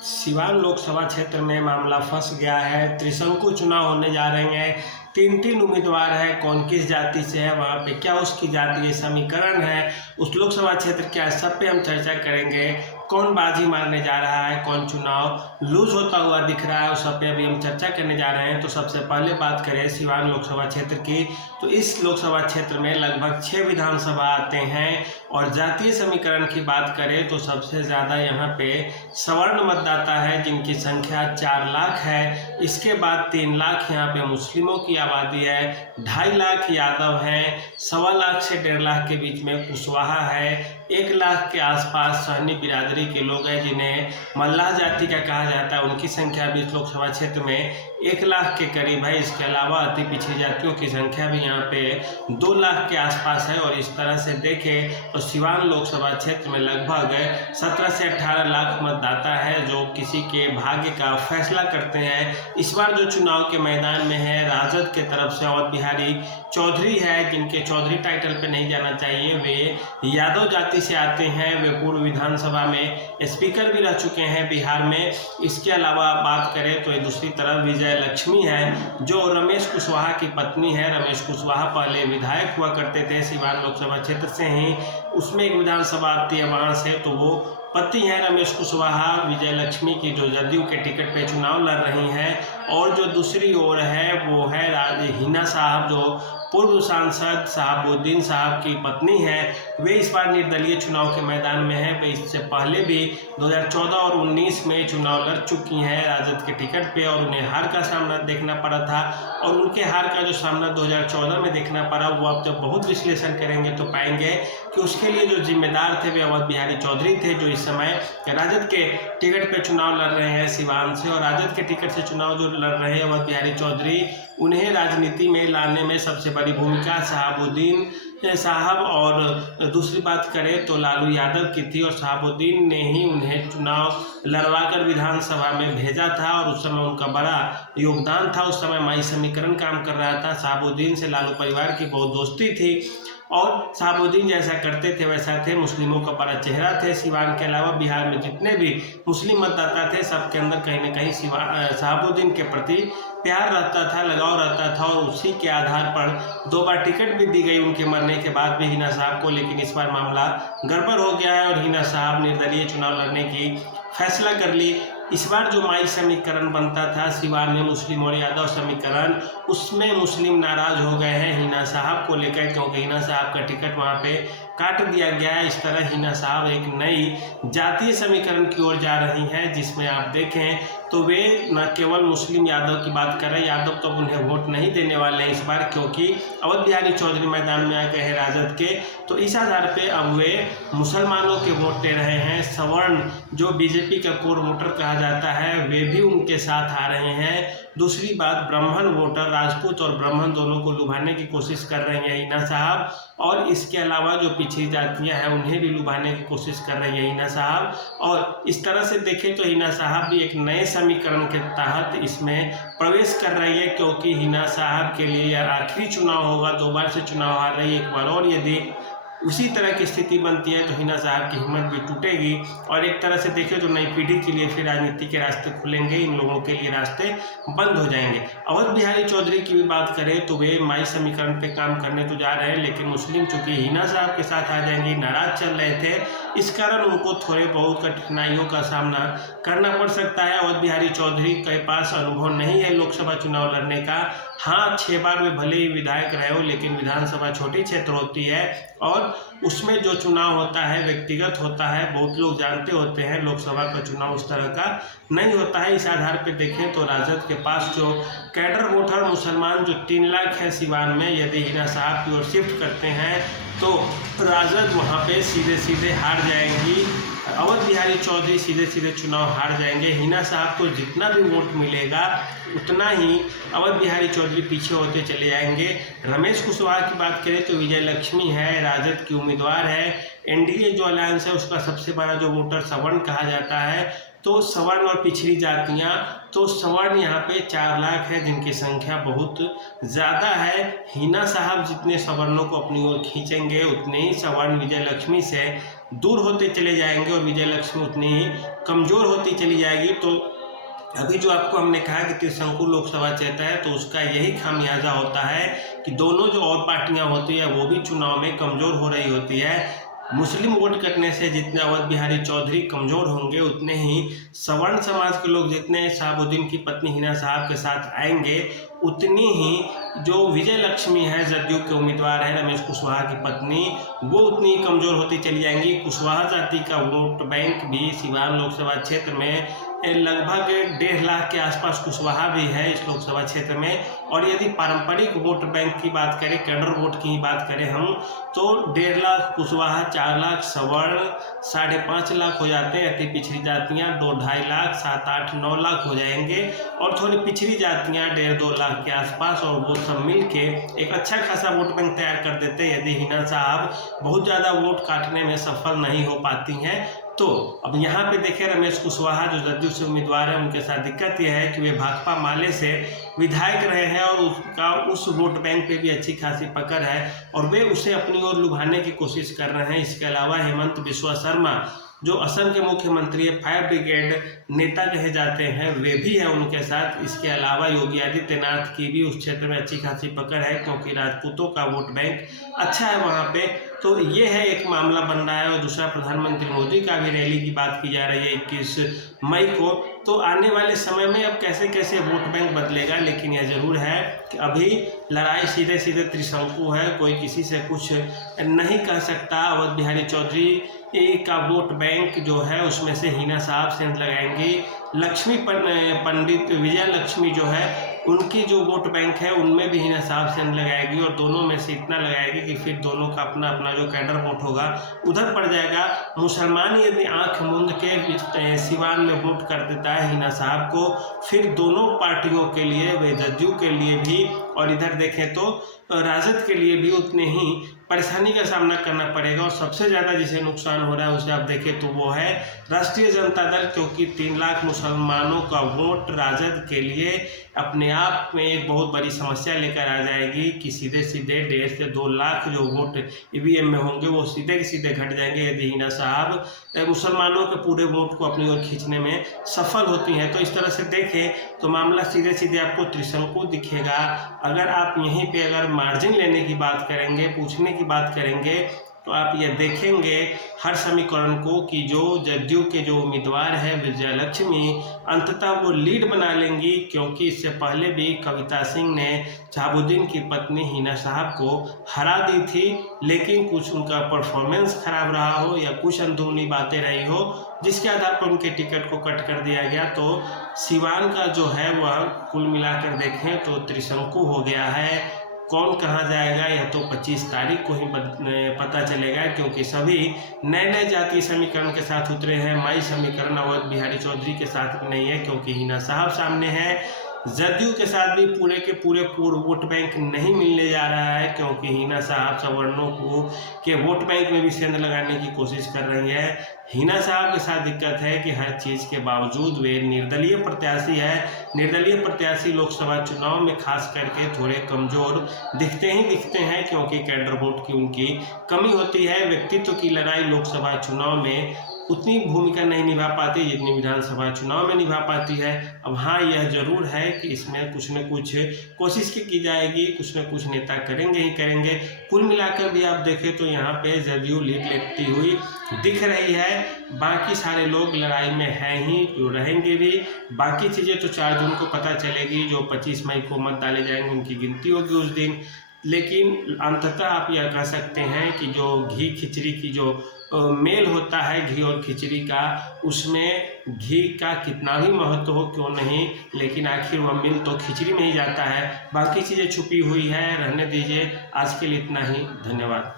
सिवान लोकसभा क्षेत्र में मामला फंस गया है। त्रिशंकु चुनाव होने जा रहे हैं। तीन उम्मीदवार है, कौन किस जाति से है, वहाँ पे क्या उसकी जातीय समीकरण है, उस लोकसभा क्षेत्र क्या, सब पे हम चर्चा करेंगे। कौन बाजी मारने जा रहा है, कौन चुनाव लूज होता हुआ दिख रहा है, उस सब पे अभी हम चर्चा करने जा रहे हैं। तो सबसे पहले बात करें सिवान लोकसभा क्षेत्र की, तो इस लोकसभा क्षेत्र में लगभग 6 विधानसभा आते हैं। और जातीय समीकरण की बात करें तो सबसे ज़्यादा यहाँ पे सवर्ण मतदाता है, जिनकी संख्या 4 लाख है। इसके बाद 3 लाख यहाँ पे मुस्लिमों की आबादी है, 2.5 लाख यादव हैं, 1.25 लाख से 1.5 लाख के बीच में कुशवाहा है, 1 लाख के आसपास सहनी बिरादरी के लोग हैं जिन्हें मल्लाह जाति का कहा जाता है। उनकी संख्या भी इस लोकसभा क्षेत्र में 1 लाख के करीब है। इसके अलावा अति पिछड़ी जातियों की संख्या भी यहाँ पे 2 लाख के आसपास है। और इस तरह से देखें तो सिवान लोकसभा क्षेत्र में लगभग 17 से 18 लाख मतदाता है जो किसी के भाग्य का फैसला करते हैं। इस बार जो चुनाव के मैदान में है, राजद के तरफ से अवध बिहारी चौधरी है, जिनके चौधरी टाइटल पे नहीं जाना चाहिए, वे यादव जाति से आते हैं। वे पूर्व विधानसभा में स्पीकर भी रह चुके हैं बिहार में। इसके अलावा बात करें तो ये दूसरी तरफ विजय लक्ष्मी है, जो रमेश कुशवाहा की पत्नी है। रमेश कुशवाहा पहले विधायक हुआ करते थे सिवान लोकसभा क्षेत्र से ही, उसमें एक विधानसभा आती है वहाँ से, तो वो पति हैं रमेश कुशवाहा विजय लक्ष्मी की, जो जदयू के टिकट पे चुनाव लड़ रही हैं। और जो दूसरी ओर है वो है हिना साहब, जो पूर्व सांसद शहाबुद्दीन साहब की पत्नी है। वे इस बार निर्दलीय चुनाव के मैदान में हैं। वे इससे पहले भी 2014 और 19 में चुनाव लड़ चुकी हैं राजद के टिकट पे, और उन्हें हार का सामना देखना पड़ा था। और उनके हार का जो सामना 2014 में देखना पड़ा, वो आप जब बहुत विश्लेषण करेंगे तो पाएंगे कि उसके लिए जो जिम्मेदार थे वे अवध बिहारी चौधरी थे, जो इस समय राजद के टिकट पे चुनाव लड़ रहे हैं सिवान से। और राजद के टिकट से चुनाव जो लड़ रहे हैं अवध बिहारी चौधरी, उन्हें राजनीति में लाने में सबसे बड़ी भूमिका शहाबुद्दीन साहब और दूसरी बात करें तो लालू यादव की थी। और शहाबुद्दीन ने ही उन्हें चुनाव लड़वाकर विधानसभा में भेजा था, और उस समय उनका बड़ा योगदान था। उस समय माई समीकरण काम कर रहा था। शहाबुद्दीन से लालू परिवार की बहुत दोस्ती थी, और शहाबुद्दीन जैसा करते थे वैसा थे, मुस्लिमों का बड़ा चेहरा थे। सिवान के अलावा बिहार में जितने भी मुस्लिम मतदाता थे, सबके अंदर कहीं ना कहीं शहाबुद्दीन के प्रति प्यार रहता था, लगाव रहता था। और उसी के आधार पर 2 बार टिकट भी दी गई उनके मरने के बाद भी हिना साहब को। लेकिन इस बार मामला गड़बड़ हो गया है और हिना साहब निर्दलीय चुनाव लड़ने की फैसला कर ली। इस बार जो माई समीकरण बनता था सिवान में, मुस्लिम और यादव समीकरण, उसमें मुस्लिम नाराज हो गए हैं हिना साहब को लेकर, क्योंकि हिना साहब का टिकट वहाँ पे काट दिया गया है। इस तरह हिना साहब एक नई जातीय समीकरण की ओर जा रही हैं, जिसमें आप देखें तो वे न केवल मुस्लिम यादव की बात कर रहे हैं, यादव तो उन्हें वोट नहीं देने वाले हैं इस बार, क्योंकि अवध बिहारी चौधरी मैदान में आ गए हैं राजद के। तो इस आधार पे अब वे मुसलमानों के वोट दे रहे हैं। सवर्ण जो बीजेपी का कोर वोटर कहा जाता है, वे भी उनके साथ आ रहे हैं। दूसरी बात, ब्राह्मण वोटर, राजपूत और ब्राह्मण दोनों को लुभाने की कोशिश कर रहे हैं हिना साहब। और इसके अलावा जो पिछड़ी जातियां हैं उन्हें भी लुभाने की कोशिश कर रही है हिना साहब। और इस तरह से देखें तो हिना साहब भी एक नए समीकरण के तहत इसमें प्रवेश कर रही है, क्योंकि हिना साहब के लिए यह आखिरी चुनाव होगा। 2 बार से चुनाव हार रही है, एक बार और यदि उसी तरह की स्थिति बनती है तो हिना साहब की हिम्मत भी टूटेगी। और एक तरह से देखें तो नई पीढ़ी के लिए फिर राजनीति के रास्ते खुलेंगे, इन लोगों के लिए रास्ते बंद हो जाएंगे। अवध बिहारी चौधरी की भी बात करें तो वे माई समीकरण पे काम करने तो जा रहे हैं, लेकिन मुस्लिम चूंकि हिना साहब के साथ आ जाएंगे, नाराज चल रहे थे, इस कारण उनको थोड़े बहुत कठिनाइयों का सामना करना पड़ सकता है। अवध बिहारी चौधरी के पास अनुभव नहीं है लोकसभा चुनाव लड़ने का। हाँ, 6 बार वे भले ही विधायक रहे हो, लेकिन विधानसभा छोटी क्षेत्र होती है और उसमें जो चुनाव होता है व्यक्तिगत होता है। बहुत लोग जानते होते हैं लोकसभा का चुनाव उस तरह का नहीं होता है। इस आधार पर देखें तो राजद के पास जो कैडर वोटर मुसलमान जो 3 लाख है सिवान में, यदि हिना साहब की ओर शिफ्ट करते हैं तो राजद वहाँ पे सीधे सीधे हार जाएंगी। अवध बिहारी चौधरी सीधे सीधे चुनाव हार जाएंगे। हिना साहब को जितना भी वोट मिलेगा उतना ही अवध बिहारी चौधरी पीछे होते चले जाएंगे। रमेश कुशवाहा की बात करें तो विजय लक्ष्मी है, राजद की उम्मीदवार है। एनडीए जो अलायंस है उसका सबसे बड़ा जो वोटर सवर्ण कहा जाता है। तो सवर्ण और पिछड़ी जातियाँ, तो सवर्ण यहाँ पे 4 लाख है, जिनकी संख्या बहुत ज़्यादा है। हिना साहब जितने सवर्णों को अपनी ओर खींचेंगे उतने ही सवर्ण विजय लक्ष्मी से दूर होते चले जाएंगे, और विजय लक्ष्मी उतनी ही कमज़ोर होती चली जाएगी। तो अभी जो आपको हमने कहा कि त्रिशंकु लोकसभा क्षेत्र है, तो उसका यही खामियाजा होता है कि दोनों जो और पार्टियां होती है वो भी चुनाव में कमज़ोर हो रही होती है। मुस्लिम वोट करने से जितने अवध बिहारी चौधरी कमज़ोर होंगे, उतने ही सवर्ण समाज के लोग जितने शहाबुद्दीन की पत्नी हिना साहब के साथ आएंगे, उतनी ही जो विजय लक्ष्मी है जदयू के उम्मीदवार है रमेश कुशवाहा की पत्नी, वो उतनी कमज़ोर होती चली जाएंगी। कुशवाहा जाति का वोट बैंक भी सिवान लोकसभा क्षेत्र में लगभग 1.5 लाख के आसपास कुशवाहा भी है इस लोकसभा क्षेत्र में। और यदि पारंपरिक वोट बैंक की बात करें, कैडर वोट की ही बात करें हम, तो 1.5 लाख कुशवाहा, 4 लाख सवर्ण, 5.5 लाख हो जाते हैं अति पिछड़ी जातियाँ, 2-2.5 लाख, 7-8, 9 लाख हो जाएंगे। और थोड़ी पिछड़ी जातियाँ 1.5-2 लाख के आसपास, और वो सब मिल के एक अच्छा खासा वोट बैंक तैयार कर देते हैं यदि हिना साहब बहुत ज़्यादा वोट काटने में सफल नहीं हो पाती हैं। तो अब यहाँ पे देखें, रमेश कुशवाहा जो जदयू से उम्मीदवार है, उनके साथ दिक्कत यह है कि वे भाकपा माले से विधायक रहे हैं और उसका उस वोट बैंक पे भी अच्छी खासी पकड़ है और वे उसे अपनी ओर लुभाने की कोशिश कर रहे हैं। इसके अलावा हेमंत बिस्वा शर्मा जो असम के मुख्यमंत्री है, फायर ब्रिगेड नेता कहे जाते हैं, वे भी हैं उनके साथ। इसके अलावा योगी आदित्यनाथ की भी उस क्षेत्र में अच्छी खासी पकड़ है क्योंकि राजपूतों का वोट बैंक अच्छा है वहाँ पे। तो ये है एक मामला बन रहा है। और दूसरा, प्रधानमंत्री मोदी का भी रैली की बात की जा रही है 21 मई को। तो आने वाले समय में अब कैसे कैसे वोट बैंक बदलेगा, लेकिन यह जरूर है कि अभी लड़ाई सीधे सीधे त्रिशंकु है, कोई किसी से कुछ नहीं कह सकता। अवध बिहारी चौधरी का वोट बैंक जो है उसमें से हिना साहब सेंध लगाएंगी। लक्ष्मी पंडित विजय लक्ष्मी जो है उनकी जो वोट बैंक है उनमें भी हिना साहब सेंध लगाएगी और दोनों में से इतना लगाएगी कि फिर दोनों का अपना अपना जो कैडर वोट होगा उधर पड़ जाएगा। मुसलमान यदि आंख मूंद के सिवान में वोट कर देता है हिना साहब को, फिर दोनों पार्टियों के लिए, वे जदयू के लिए भी और इधर देखें तो राजद के लिए भी उतने ही परेशानी का सामना करना पड़ेगा। और सबसे ज़्यादा जिसे नुकसान हो रहा है उसे आप देखें तो वो है राष्ट्रीय जनता दल, क्योंकि 3 लाख मुसलमानों का वोट राजद के लिए अपने आप में एक बहुत बड़ी समस्या लेकर आ जाएगी कि सीधे सीधे 1.5 से 2 लाख जो वोट ईवीएम में होंगे वो सीधे के सीधे घट जाएंगे यदि हिना साहब मुसलमानों के पूरे वोट को अपनी ओर खींचने में सफल होती हैं। तो इस तरह से देखें तो मामला सीधे सीधे आपको त्रिशंकु दिखेगा। अगर आप यहीं पे अगर मार्जिन लेने की बात करेंगे, पूछने की बात करेंगे, तो आप ये देखेंगे हर समीकरण को कि जो जदयू के जो उम्मीदवार है विजय लक्ष्मी अंततः वो लीड बना लेंगी, क्योंकि इससे पहले भी कविता सिंह ने शहाबुद्दीन की पत्नी हिना साहब को हरा दी थी, लेकिन कुछ उनका परफॉर्मेंस खराब रहा हो या कुछ अंदरूनी बातें रही हो जिसके आधार पर उनके टिकट को कट कर दिया गया। तो सिवान का जो है वह कुल मिलाकर देखें तो त्रिशंकु हो गया है। कौन कहाँ जाएगा यह तो 25 तारीख को ही पता चलेगा, क्योंकि सभी नए नए जातीय समीकरण के साथ उतरे हैं। माई समीकरण अवध बिहारी चौधरी के साथ भी नहीं है क्योंकि हिना साहब सामने है। जदयू के साथ भी पूरे के पूरे वोट बैंक नहीं मिलने जा रहा है क्योंकि हिना साहब सवर्णों को के वोट बैंक में भी सेंध लगाने की कोशिश कर रही है। हिना साहब के साथ दिक्कत है कि हर चीज़ के बावजूद वे निर्दलीय प्रत्याशी है। निर्दलीय प्रत्याशी लोकसभा चुनाव में खास करके थोड़े कमज़ोर दिखते हैं क्योंकि कैडर वोट की उनकी कमी होती है। व्यक्तित्व की लड़ाई लोकसभा चुनाव में उतनी भूमिका नहीं निभा पाती जितनी विधानसभा चुनाव में निभा पाती है। अब हाँ, यह जरूर है कि इसमें कुछ न कुछ कोशिश की जाएगी, कुछ न कुछ नेता करेंगे ही करेंगे। कुल मिलाकर भी आप देखें तो यहाँ पे जदयू लीड लेती हुई दिख रही है। बाकी सारे लोग लड़ाई में हैं ही, जो रहेंगे भी। बाकी चीज़ें तो 4 जून को पता चलेगी, जो 25 मई को मत डाले जाएंगे उनकी गिनती होगी उस दिन। लेकिन अंततः आप यह कह सकते हैं कि जो घी खिचड़ी की जो मेल होता है घी और खिचड़ी का, उसमें घी का कितना भी महत्व हो क्यों नहीं, लेकिन आखिर वह मिल तो खिचड़ी में ही जाता है। बाकी चीज़ें छुपी हुई है, रहने दीजिए। आज के लिए इतना ही, धन्यवाद।